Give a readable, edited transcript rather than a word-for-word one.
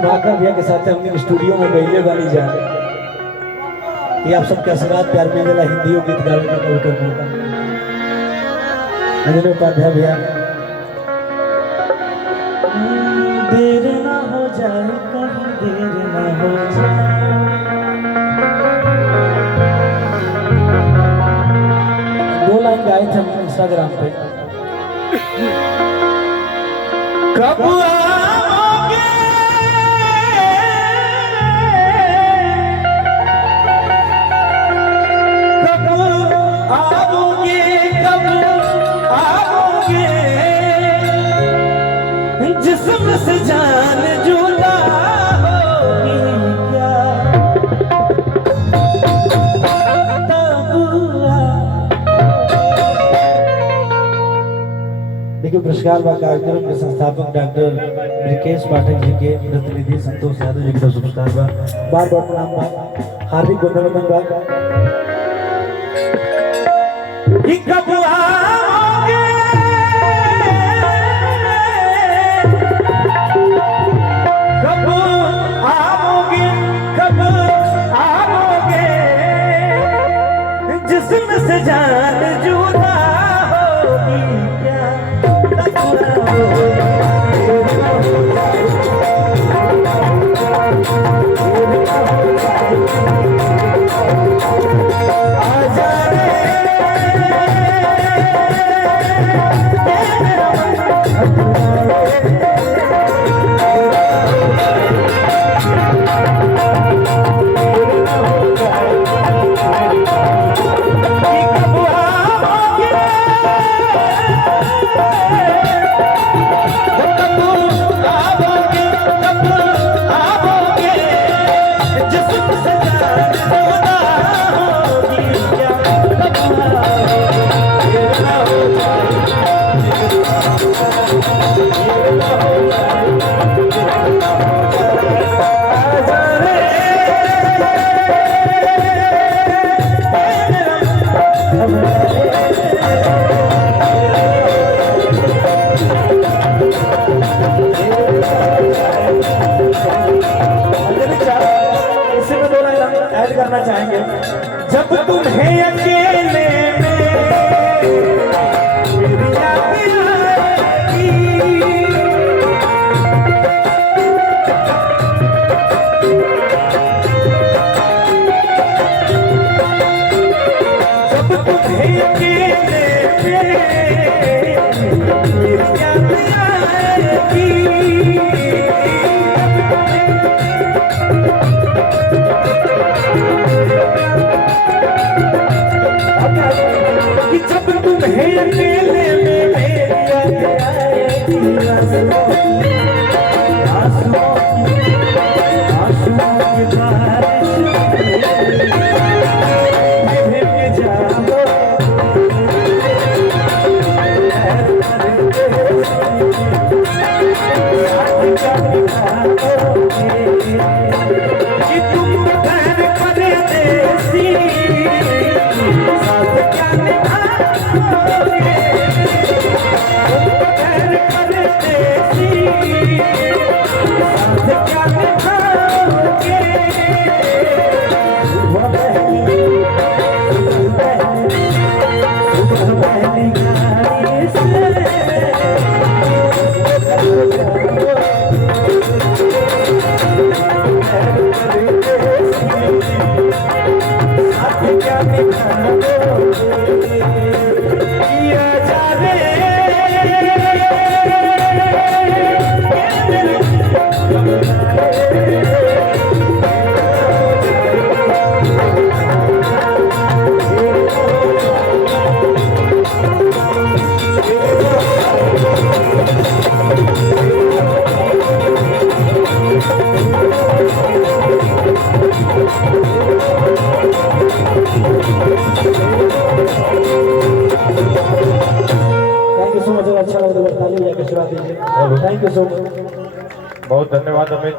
भाकर भैया के साथ हमने स्टूडियो में गईले वाली जा ये आप सबके आशीर्वाद प्यार मिलेला हिंदियों गीत गावे का कभी कर मौका अंजलि उपाध्याय भैया देर ना हो जाए कहीं देर ना हो जाए दो लाइन गाए थे हमने इंस्टाग्राम पे कब आओगे जिस्म से जान जुदा होगी क्या देखिए पुरस्कार व कार्यक्रम के संस्थापक डॉक्टर ब्रिकेश पाठक जी के प्रतिनिधि संतोष यादव जी का पुरस्कार बार बार प्रणाम बा हार्दिक अभिनंदन बा कब आओगे कब आओगे कब आओगे जिस्म से जान जुदा होगी क्या करना चाहेंगे जब तुम्हें अकेले में मेरी याद आएगी जब तुम्हें अकेले में मेरी याद आएगी जब तुम्हें अकेले में मेरी याद आएगी आंसुओं की बारिश में जाओ कि तुम बदन परदेसी साथ क्या निभाओगे बदन परदेसी साथ क्या निभाओगे पहली गाड़ी से अच्छा लगा ताली बजा के शुरुआत कीजिए थैंक यू सो मच बहुत धन्यवाद अमित।